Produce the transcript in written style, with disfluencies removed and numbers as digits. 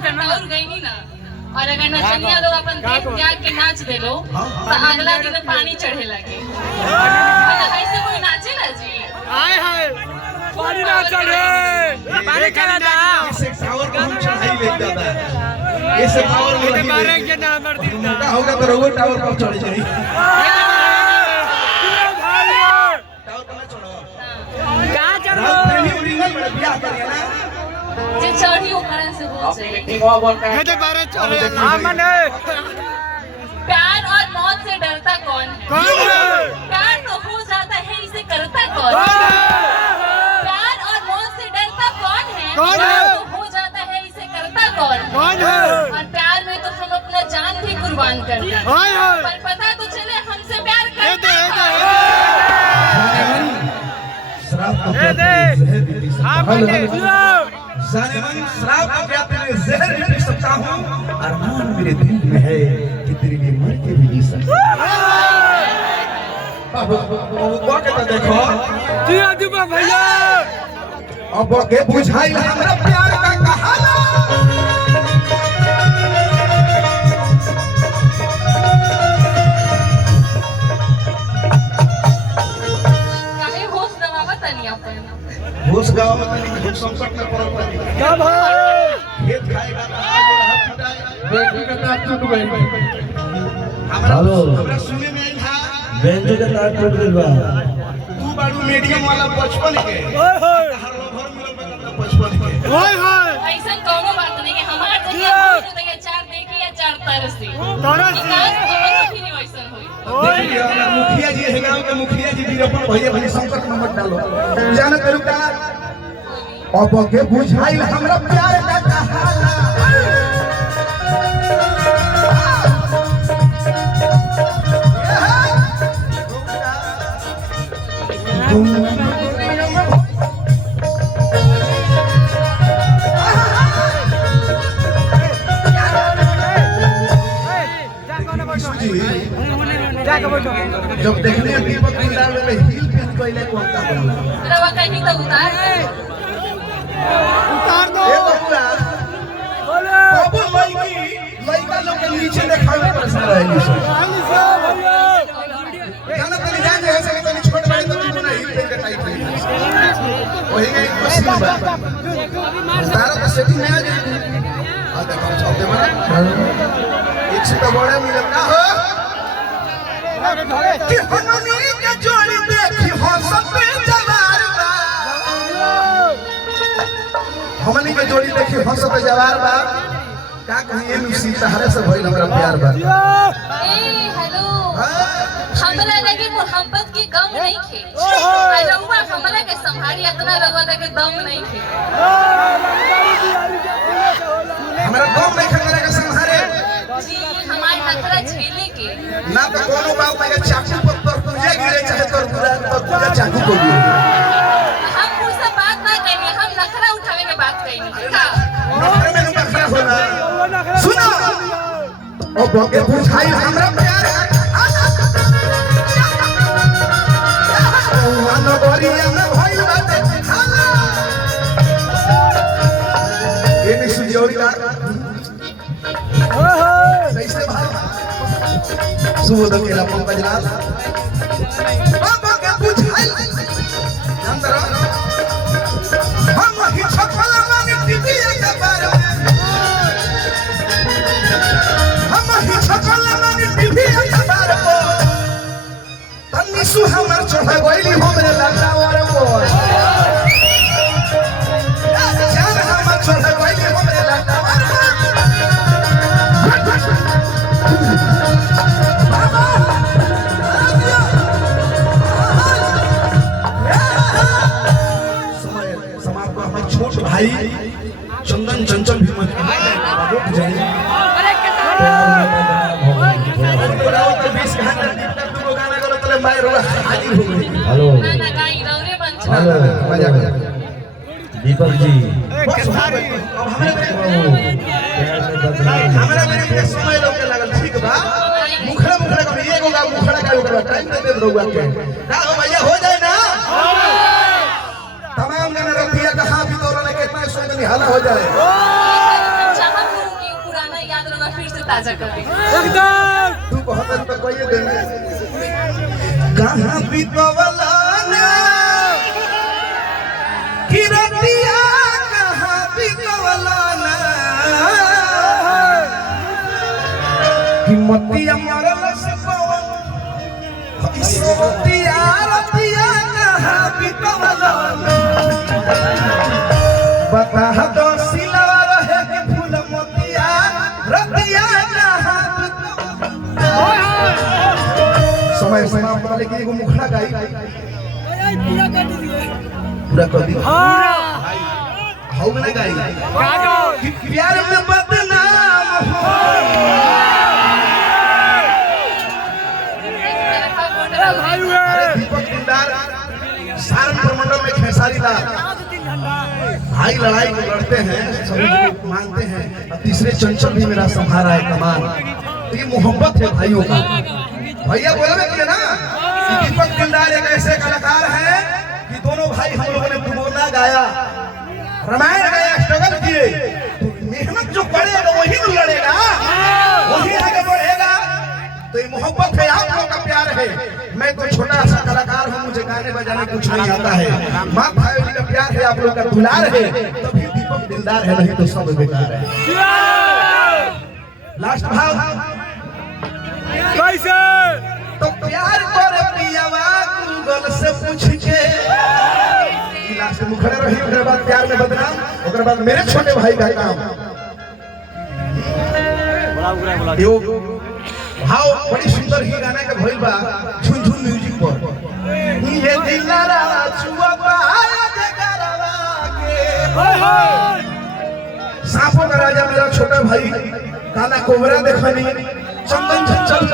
और गई नहीं ना। और अगर नचनिया लोग अपन देख त्याग के नाच दे लो तो अगला दिन पानी चढ़े लगे। ऐसे कोई नाचे ना जी। हाय हाय पानी ना चढ़े, पानी चला था। इसे टावर को हम चढ़ाई ले जाता है। इसे टावर में नहीं मारे के ना मर दी ना होगा तो वो टावर पर चढ़ जाएगी। टावर पर चढ़ो। कहां चढ़ो? प्रेमी ओरिजिनल में ब्याह करेगा ना। जे चढ़ी ओकरा से बोल से ये तो बारे चढ़े हां मने। प्यार और मौत से डरता कौन है? कौन है? प्यार तो हो जाता है, इसे करता कौन है? प्यार और मौत से डरता कौन है? कौन है? प्यार तो हो जाता है, इसे करता कौन है? कौन है? और प्यार में तो हम अपना जान भी कुर्बान करते हैं। हाय हाय पर पता तो चले हमसे प्यार ये करता दे कौन है? शराब का ये दे हां मने जाने मन शराब का व्याप में जहर भी पी सकता हूँ। अरमान मेरे दिल में है कि तेरे लिए मर के भी जी सकता हूँ। वो कहता देखो जिया दुबा भैया अब के बुझाई हमरा प्यार का कहाना। काहे होश गवावा तनी अपन। घूस गाँव में तनिक संकट में पड़ल बानी। क्या भाई खेत खाएगा तो हाथ पिटाएगा। बेटी का दांत टूट गई। हमरा सुने में आई था बेंजो के तार टूट गइल बा। तू बाड़ू मीडियम वाला 55 के। ओए होए हर लोभर मिलल बा 55 के। ओए होए ऐसा कोनो बात नहीं कि हमार जगह कोई तो देखिए चार देखी या चार तरसी। तरसी। विकास खबर भी नहीं वैसा होई। देखिए अगर मुखिया जी है गांव के मुखिया जी वीरप्पन भैया भले संकट में मत डालो। जान करू का अब के बुझाई हमरा प्यार का कहाना। जब देखने दीपक किनार में हिल पिल कोइले को का बोला रवा कहीं तो उतार दे। उतार दो ए बबुआ बोले बाबू लइका लोग के नीचे देखावे परेशान रहेली सब पानी से भैया जाना तनी जान है से तनी छोट बड़े तो तू ना हिल पिल के टाइट रही वही का एक मशीन बा तारा तो सेटिंग में आ गई आ देखो चलते बड़ा एक से तो बड़ा मिलत ना हो कि हमनी के जोड़ी देखी हो सब पे जवार बा। हमनी के जोड़ी देखी हो सब पे जवार बा। का कहीं एमसी तहरे से भइल हमरा प्यार बा। ए हेलो हमरा लगे मोहब्बत की गम नहीं खे। रउआ हमरा के संभाली इतना रउआ लगे दम नहीं खे। हमरा दम नहीं खतरा के संहारे जी हमार नखरा झेले के। ना तो कोनो बात में चाकू पर तुझे गिरे चाहे तो तुझे चाकू को गिरे। हम वो सब बात ना करेंगे, हम नखरा उठावे के बात करेंगे। का नखरे में नखरा होला। सुनो ओ भगे बुझाई हमरा प्यार का कहाना। ओ अनगरिया में भइल बाटे खाना। ये भी सुजोरी का कैसे भाव सुबोध के ला पंकज लाल अब के बुझाई अंदर हम ही छपल मांगे टिटिया के बारे में हम ही छपल मांगे टिटिया के बारे में तन्नी सु हमर चढ़ गइली हमरे लल्ला और मोर जान हमर चढ़ गइली हमरे लल्ला और छोट भाई चंदन चंचल भी मत रुक जाए। अरे हेलो ना ना गाई रौरे बन छ। हेलो दीपक जी हमरा मेरे के समय लोग लागल ठीक बा मुखड़ा मुखड़ा का एगो का मुखड़ा का ओकरा टाइम दे दे रहुआ के का हो भैया हो जाए ना तमाम गाना रखिया का हाथ तोड़ा लेके इतना सुंदर हाला हो जाए। चाहत ताजा कर देंगे। एकदम तू बहुत तो कोई देंगे कहाँ बीतवला ना कि रतिया कहाँ बीतवला ना कि मतिया मरल से पवन इस रतिया कहाँ बीतवला ना बता दो सिलवा रहे कि फूल मोतिया रतिया कहाँ समय समाप्त वाले की एगो मुखड़ा गाई पूरा कर दीजिए। पूरा कर दी हाँ हाउ में गाई काटो कि प्यार में बदनाम हो भाई हुए अरे दीपक दिलदार सारण प्रमंडल में खेसारी लाल भाई लड़ाई को लड़ते हैं सभी लोग मानते हैं और तीसरे चंचल भी मेरा संभारा है कमान तो ये मोहब्बत है भाइयों का भैया बोले कि ना कि दीपक दिलदार एक ऐसे कलाकार हैं कि दोनों भाई हम लोगों ने पुगोना गाया रामायण गाया स्ट्रगल किए तो मेहनत जो करेगा वही तो लड़ेगा वही आगे बढ़ेगा तो ये मोहब्बत है आप लोगों का प्यार है मैं तो छोटा सा कलाकार हूँ मुझे गाने बजाने कुछ नहीं आता है माँ भाई का प्यार है आप लोगों का दुलार है तभी दीपक दिलदार है नहीं तो सब बेकार है लास्ट भाव कैसे तो प्यार करे पियावा गूगल से पूछ के लास्ट मुखड़े रही उसके बाद प्यार में बदनाम उसके बाद मेरे छोटे भाई का काम यो भाव बड़ी सुंदर ही गाना के भइल बा झुनझुन म्यूजिक पर ये दिलरा छुआ पाया जगरवा के सांपों का राजा मेरा छोटा भाई काला कोबरा देखनी चंदन चंचल